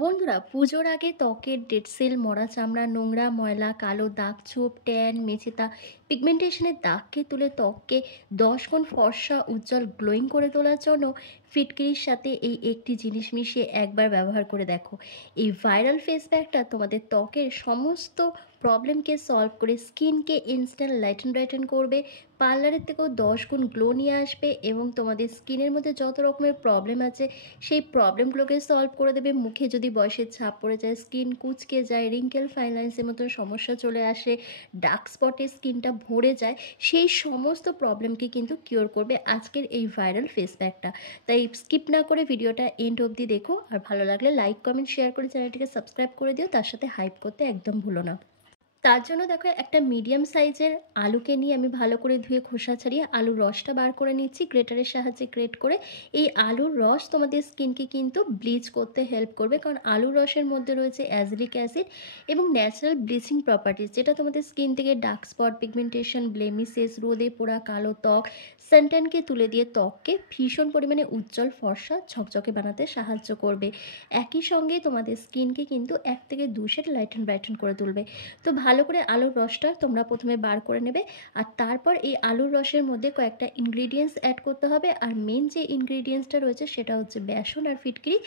বন্ধুরা, পুজোর আগে ত্বকের ডেড সেল, মরা চামড়া, নোংরা ময়লা, কালো দাগ ছোপ, ট্যান, মেচেতা, পিগমেন্টেশনের দাগকে তুলে ত্বককে 10 গুণ ফর্সা, উজ্জ্বল, গ্লোয়িং করে তোলার জন্য ফিটকিরির সাথে এই একটি জিনিস মিশিয়ে একবার ব্যবহার করে দেখো। এই ভাইরাল ফেস প্যাকটা তোমাদের ত্বকের সমস্ত প্রবলেমকে সলভ করে স্কিনকে ইনস্ট্যান্ট লাইটেন করবে, পার্লারের থেকেও 10 গুণ গ্লো নিয়ে আসবে এবং তোমাদের স্কিনের মধ্যে যত রকমের প্রবলেম আছে সেই প্রবলেমগুলোকে সলভ করে দেবে। মুখে যদি বয়সের ছাপ পড়ে যায়, স্কিন কুঁচকে যায়, রিঙ্কেল ফাইন লাইন্সের মতন সমস্যা চলে আসে, ডার্ক স্পটে স্কিনটা ভরে যায়, সেই সমস্ত প্রবলেমকে কিন্তু কিওর করবে আজকের এই ভাইরাল ফেস প্যাকটা। তাই স্কিপ না করে ভিডিওটা এন্ড অবধি দেখো, আর ভালো লাগলে লাইক কমেন্ট শেয়ার করে চ্যানেলটিকে সাবস্ক্রাইব করে দিও, তার সাথে হাইপ করতে একদম ভুলো না। তার জন্য দেখো, একটা মিডিয়াম সাইজের আলুকে নিয়ে আমি ভালো করে ধুয়ে খোসা ছাড়িয়ে আলুর রসটা বার করে নিচ্ছি গ্রেটারের সাহায্যে। গ্রেট করে এই আলুর রস তোমাদের স্কিনকে কিন্তু ব্লিচ করতে হেল্প করবে, কারণ আলুর রসের মধ্যে রয়েছে অ্যাজলিক অ্যাসিড এবং ন্যাচারাল ব্লিচিং প্রপার্টিস, যেটা তোমাদের স্কিন থেকে ডার্ক স্পট, পিগমেন্টেশন, ব্লেমিসেস, রোদে পোড়া কালো ত্বক, সানট্যানকে তুলে দিয়ে ত্বককে ভীষণ পরিমাণে উজ্জ্বল, ফর্সা, ঝকঝকে বানাতে সাহায্য করবে। একই সঙ্গে তোমাদের স্কিনকে কিন্তু 1 থেকে 2 শেড লাইটেন করে তুলবে। তো ভালো করে আলুর রসটা তোমরা প্রথমে বার করে নেবে, আর তারপর এই আলুর রসের মধ্যে কয়েকটা ইনগ্রিডিয়েন্টস অ্যাড করতে হবে। আর মেন যে ইনগ্রিডিয়েন্টসটা রয়েছে সেটা হচ্ছে বেসন আর ফিটকিরি,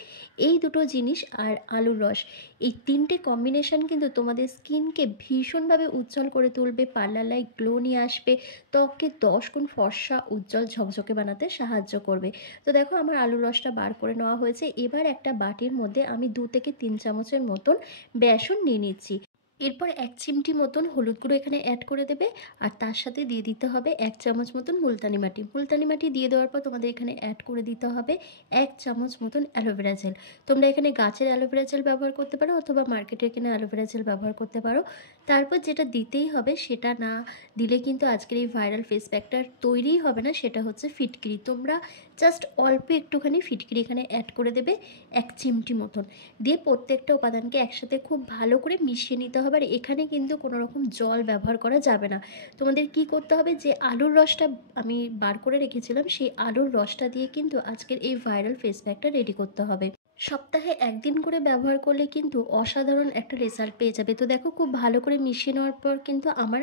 এই দুটো জিনিস আর আলুর রস, এই তিনটে কম্বিনেশন কিন্তু তোমাদের স্কিনকে ভীষণভাবে উজ্জ্বল করে তুলবে, পার্লার লাইক গ্লো নিয়ে আসবে, ত্বককে 10 গুণ ফর্সা, উজ্জ্বল, ঝকঝকে বানাতে সাহায্য করবে। তো দেখো, আমার আলুর রসটা বার করে নেওয়া হয়েছে। এবার একটা বাটির মধ্যে আমি 2 থেকে 3 চামচের মতন বেসন নিয়ে নিচ্ছি। এরপর 1 চিমটি মতন হলুদ গুঁড়ো এখানে অ্যাড করে দেবে, আর তার সাথে দিয়ে দিতে হবে 1 চামচ মতন মুলতানি মাটি। মুলতানি মাটি দিয়ে দেওয়ার পর তোমাদের এখানে অ্যাড করে দিতে হবে 1 চামচ মতন অ্যালোভেরা জেল। তোমরা এখানে গাছের অ্যালোভেরা জেল ব্যবহার করতে পারো অথবা মার্কেটের কেনা অ্যালোভেরা জেল ব্যবহার করতে পারো। তারপর যেটা দিতেই হবে, সেটা না দিলে কিন্তু আজকের এই ভাইরাল ফেস প্যাকটা তৈরিই হবে না, সেটা হচ্ছে ফিটকিরি। তোমরা জাস্ট অল্প একটুখানি ফিটকিরি এখানে অ্যাড করে দেবে 1 চিমটি মতন, দিয়ে প্রত্যেকটা উপাদানকে একসাথে খুব ভালো করে মিশিয়ে নিতে হবে। আর এখানে কিন্তু কোনো রকম জল ব্যবহার করা যাবে না। তোমাদের কি করতে হবে, যে আলুর রসটা আমি বার করে রেখেছিলাম, সেই আলুর রসটা দিয়ে কিন্তু আজকের এই ভাইরাল ফেস প্যাকটা রেডি করতে হবে। সপ্তাহে 1 দিন করে ব্যবহার করলে কিন্তু অসাধারণ একটা রেজাল্ট পেয়ে যাবে। তো দেখো, খুব ভালো করে মিশিয়ে নেওয়ার পর কিন্তু আমার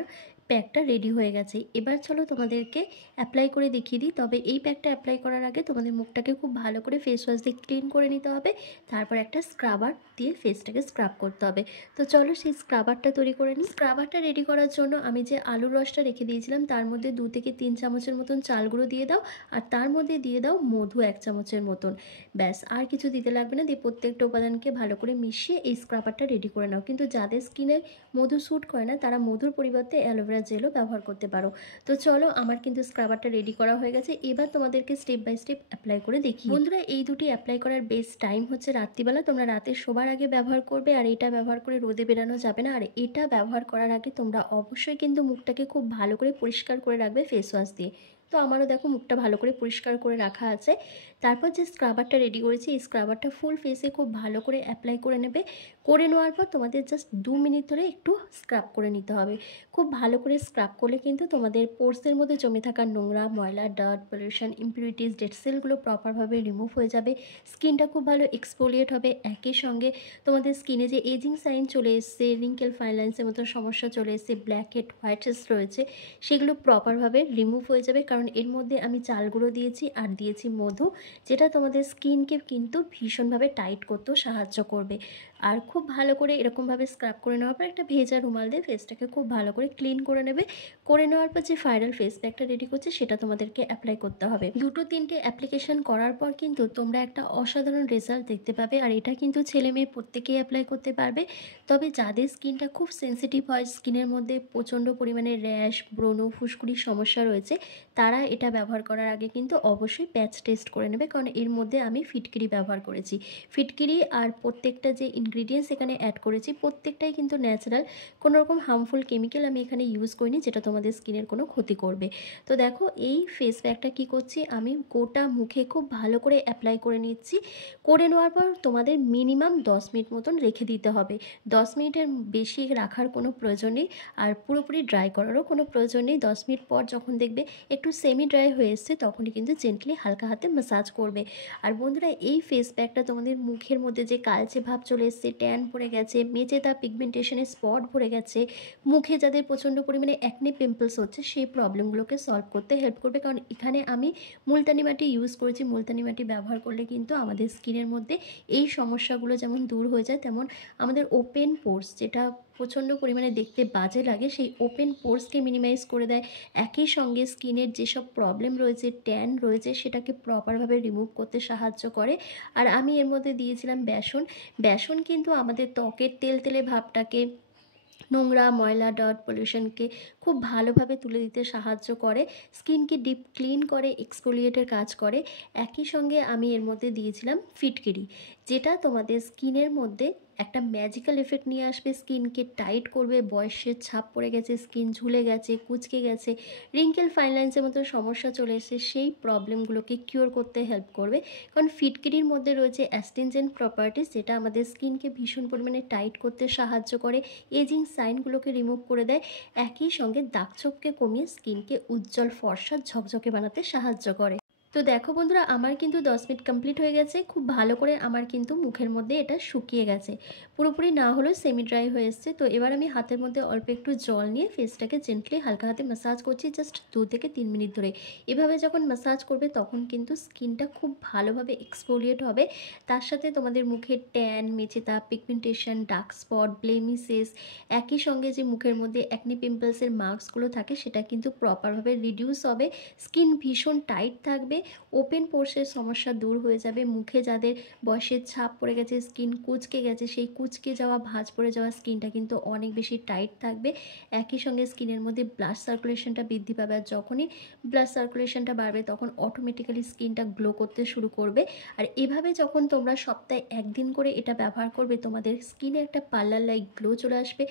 প্যাকটা রেডি হয়ে গেছে। এবার চলো তোমাদেরকে অ্যাপ্লাই করে দেখিয়ে দিই। তবে এই প্যাকটা অ্যাপ্লাই করার আগে তোমাদের মুখটাকে খুব ভালো করে ফেস ওয়াশ দিয়ে ক্লিন করে নিতে হবে, তারপর একটা স্ক্রাবার দিয়ে ফেসটাকে স্ক্রাব করতে হবে। তো চলো সেই স্ক্রাবারটা তৈরি করে নিই। স্ক্রাবারটা রেডি করার জন্য আমি যে আলুর রসটা রেখে দিয়েছিলাম, তার মধ্যে 2 থেকে 3 চামচের মতন চাল গুঁড়ো দিয়ে দাও, আর তার মধ্যে দিয়ে দাও মধু 1 চামচের মতন। ব্যাস, আর কিছু দিতে লাগবে না। দিয়ে প্রত্যেকটা উপাদানকে ভালো করে মিশিয়ে এই স্ক্রাবারটা রেডি করে নাও। কিন্তু যাদের স্কিনে মধু স্যুট করে না, তারা মধুর পরিবর্তে অ্যালোভেরা জেলও ব্যবহার করতে পারো। তো চলো, আমার কিন্তু স্ক্রাবারটা রেডি করা হয়ে গেছে। এবার তোমাদেরকে স্টেপ বাই স্টেপ অ্যাপ্লাই করে দেখি। বন্ধুরা, এই দুটি অ্যাপ্লাই করার বেস্ট টাইম হচ্ছে রাত্রিবেলা। তোমরা রাতে শোবার আগে ব্যবহার করবে, আর এটা ব্যবহার করে রোদে বেরানো যাবে না। আর এটা ব্যবহার করার আগে তোমরা অবশ্যই কিন্তু মুখটাকে খুব ভালো করে পরিষ্কার করে রাখবে ফেস ওয়াশ দিয়ে। তো আমারও দেখো মুখটা ভালো করে পরিষ্কার করে রাখা আছে। তারপর যে স্ক্রাবারটা রেডি করেছি, এই স্ক্রাবারটা ফুল ফেসে খুব ভালো করে অ্যাপ্লাই করে নেবে। করে নেওয়ার পর তোমাদের জাস্ট 2 মিনিট ধরে একটু স্ক্রাব করে নিতে হবে। খুব ভালো করে স্ক্রাব করলে কিন্তু তোমাদের পোর্সের মধ্যে জমে থাকা নোংরা ময়লা, ডার্ট, পলিউশন, ইম্পিউরিটিস, ডেড সেলগুলো প্রপারভাবে রিমুভ হয়ে যাবে। স্কিনটা খুব ভালো এক্সফোলিয়েট হবে। একই সঙ্গে তোমাদের স্কিনে যে এজিং সাইন চলে এসছে, রিঙ্কেল ফাইন লাইন্সের মতো সমস্যা চলে এসছে, ব্ল্যাক হেড, হোয়াইট হেডস রয়েছে, সেগুলো প্রপারভাবে রিমুভ হয়ে যাবে। কারণ এর মধ্যে আমি চাল গুঁড়ো দিয়েছি আর দিয়েছি মধু, যেটা তোমাদের স্কিনকে কিন্তু ভীষণভাবে টাইট করতেও সাহায্য করবে। আর খুব ভালো করে এরকমভাবে স্ক্রাব করে নেওয়ার পর একটা ভেজা রুমাল দিয়ে ফেসটাকে খুব ভালো করে ক্লিন করে নেবে। করে নেওয়ার পর যে ভাইরাল ফেস প্যাকটা রেডি করছে, সেটা তোমাদেরকে অ্যাপ্লাই করতে হবে। 2-3টে অ্যাপ্লিকেশন করার পর কিন্তু তোমরা একটা অসাধারণ রেজাল্ট দেখতে পাবে। আর এটা কিন্তু ছেলে মেয়ে প্রত্যেকেই অ্যাপ্লাই করতে পারবে। তবে যাদের স্কিনটা খুব সেন্সিটিভ হয়, স্কিনের মধ্যে প্রচণ্ড পরিমাণে র্যাশ, ব্রণ, ফুসকুড়ির সমস্যা রয়েছে, তারা এটা ব্যবহার করার আগে কিন্তু অবশ্যই প্যাচ টেস্ট করে নেবে, কারণ এর মধ্যে আমি ফিটকিরি ব্যবহার করেছি। ফিটকিরি আর প্রত্যেকটা যে ইনগ্রিডিয়েন্টস এখানে অ্যাড করেছি, প্রত্যেকটাই কিন্তু ন্যাচারাল, কোনো রকম হার্মফুল কেমিক্যাল আমি এখানে ইউজ করিনি, যেটা তোমাদের স্কিনের কোনো ক্ষতি করবে। তো দেখো, এই ফেস প্যাকটা কী করছি, আমি গোটা মুখে খুব ভালো করে অ্যাপ্লাই করে নিচ্ছি। করে নেওয়ার পর তোমাদের মিনিমাম 10 মিনিট মতন রেখে দিতে হবে। 10 মিনিটের বেশি রাখার কোনো প্রয়োজন নেই, আর পুরোপুরি ড্রাই করারও কোনো প্রয়োজন নেই। 10 মিনিট পর যখন দেখবে একটু সেমি ড্রাই হয়ে এসছে তখনই কিন্তু জেন্টলি হালকা হাতে ম্যাসাজ করবে। আর বন্ধুরা এই ফেস প্যাকটা তোমাদের মুখের মধ্যে যে কালচে ভাব চলে এসছে, ট্যান পড়ে গেছে, মেচে তা পিগমেন্টেশনের স্পট ভরে গেছে, মুখে যাদের প্রচণ্ড পরিমাণে অ্যাকনে পিম্পলস হচ্ছে সেই প্রবলেমগুলোকে সলভ করতে হেল্প করবে। কারণ এখানে আমি মুলতানি মাটি ইউজ করেছি। মুলতানি মাটি ব্যবহার করলে কিন্তু আমাদের স্কিনের মধ্যে এই সমস্যাগুলো যেমন দূর হয়ে যায়, তেমন আমাদের ওপেন পোর্স, যেটা প্রচণ্ড পরিমাণে দেখতে বাজে লাগে, সেই ওপেন পোর্সকে মিনিমাইজ করে দেয়। একই সঙ্গে স্কিনের যেসব প্রবলেম রয়েছে, ট্যান রয়েছে, সেটাকে প্রপারভাবে রিমুভ করতে সাহায্য করে। আর আমি এর মধ্যে দিয়েছিলাম বেসন। বেসন কিন্তু আমাদের ত্বকের তেলতেলে ভাবটাকে, নোংরা ময়লা ডট পলিউশনকে খুব ভালোভাবে তুলে দিতে সাহায্য করে, স্কিনকে ডিপ ক্লিন করে, এক্সফোলিয়েটের কাজ করে। একই সঙ্গে আমি এর মধ্যে দিয়েছিলাম ফিটকিরি, যেটা তোমাদের স্কিনের মধ্যে একটা ম্যাজিক্যাল এফেক্ট নিয়ে আসবে, স্কিনকে টাইট করবে। বয়সের ছাপ পড়ে গেছে, স্কিন ঝুলে গেছে, কুঁচকে গেছে, রিঙ্কেল ফাইন লাইন্সের মতো সমস্যা চলে এসেছে, সেই প্রবলেমগুলোকে কিওর করতে হেল্প করবে। কারণ ফিটকিরির মধ্যে রয়েছে অ্যাস্টিনজেন্ট প্রপার্টিস, যেটা আমাদের স্কিনকে ভীষণ পরিমাণে টাইট করতে সাহায্য করে, এজিং সাইনগুলোকে রিমুভ করে দেয়। একই সঙ্গে দাগছোপকে কমিয়ে স্কিনকে উজ্জ্বল ফর্সা ঝকঝকে বানাতে সাহায্য করে। তো দেখো বন্ধুরা, আমার কিন্তু 10 মিনিট কমপ্লিট হয়ে গেছে। খুব ভালো করে আমার কিন্তু মুখের মধ্যে এটা শুকিয়ে গেছে, পুরোপুরি না হলেও সেমি ড্রাই হয়ে এসছে। তো এবার আমি হাতের মধ্যে অল্প একটু জল নিয়ে ফেসটাকে জেন্টলি হালকা হাতে ম্যাসাজ করছি, জাস্ট 2 থেকে 3 মিনিট ধরে। এভাবে যখন ম্যাসাজ করবে তখন কিন্তু স্কিনটা খুব ভালোভাবে এক্সফোলিয়েট হবে। তার সাথে তোমাদের মুখের ট্যান, মেচেতা, পিগমেন্টেশন, ডার্ক স্পট, ব্লেমিসেস, একই সঙ্গে যে মুখের মধ্যে অ্যাকনি পিম্পলসের মার্কসগুলো থাকে সেটা কিন্তু প্রপারভাবে রিডিউস হবে। স্কিন ভীষণ টাইট থাকবে, ওপেন পোর্সের সমস্যা দূর হয়ে যাবে। মুখে যাদের বয়সের ছাপ পড়ে গেছে, স্কিন কুঁচকে গেছে, সেই কুঁচকে যাওয়া, ভাঁজ পড়ে যাওয়া স্কিনটা কিন্তু অনেক বেশি টাইট থাকবে। একই সঙ্গে স্কিনের মধ্যে ব্লাড সার্কুলেশনটা বৃদ্ধি পাবে। আর যখনই ব্লাড সার্কুলেশনটা বাড়বে তখন অটোমেটিক্যালি স্কিনটা গ্লো করতে শুরু করবে। আর এভাবে যখন তোমরা সপ্তাহে 1 দিন করে এটা ব্যবহার করবে, তোমাদের স্কিনে একটা পার্লার লাইক গ্লো চলে আসবে,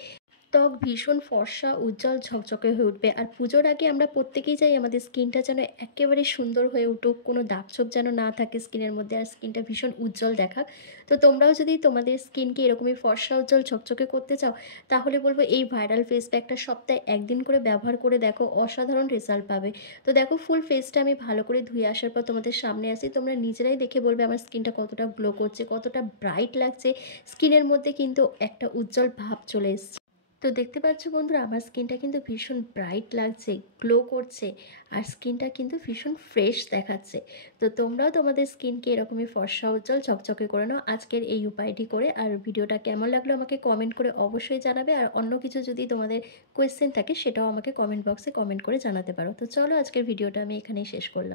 ত্বক ভীষণ ফর্সা, উজ্জ্বল, ঝকঝকে হয়ে উঠবে। আর পুজোর আগে আমরা প্রত্যেকেই চাই আমাদের স্কিনটা যেন একেবারে সুন্দর হয়ে উঠুক, কোনো দাগছোপ যেন না থাকে স্কিনের মধ্যে, আর স্কিনটা ভীষণ উজ্জ্বল দেখাক। তো তোমরাও যদি তোমাদের স্কিনকে এরকমই ফর্সা, উজ্জ্বল, ঝকঝকে করতে চাও, তাহলে বলবো এই ভাইরাল ফেস প্যাকটা সপ্তাহে 1 দিন করে ব্যবহার করে দেখো, অসাধারণ রেজাল্ট পাবে। তো দেখো, ফুল ফেসটা আমি ভালো করে ধুয়ে আসার পর তোমাদের সামনে আসি, তোমরা নিজেরাই দেখে বলবে আমার স্কিনটা কতটা গ্লো করছে, কতটা ব্রাইট লাগছে, স্কিনের মধ্যে কিন্তু একটা উজ্জ্বল ভাব চলে এসছে। তো দেখতে পাচ্ছ বন্ধুরা, আমার স্কিনটা কিন্তু ভীষণ ব্রাইট লাগছে, গ্লো করছে, আর স্কিনটা কিন্তু ভীষণ ফ্রেশ দেখাচ্ছে। তো তোমরাও তোমাদের স্কিনকে এরকমই ফর্সা, উজ্জ্বল, ঝকঝকে করে নাও আজকের এই উপায়টি করে। আর ভিডিওটা কেমন লাগলো আমাকে কমেন্ট করে অবশ্যই জানাবে। আর অন্য কিছু যদি তোমাদের কোয়েশ্চেন থাকে সেটাও আমাকে কমেন্ট বক্সে কমেন্ট করে জানাতে পারো। তো চলো, আজকের ভিডিওটা আমি এখানেই শেষ করলাম।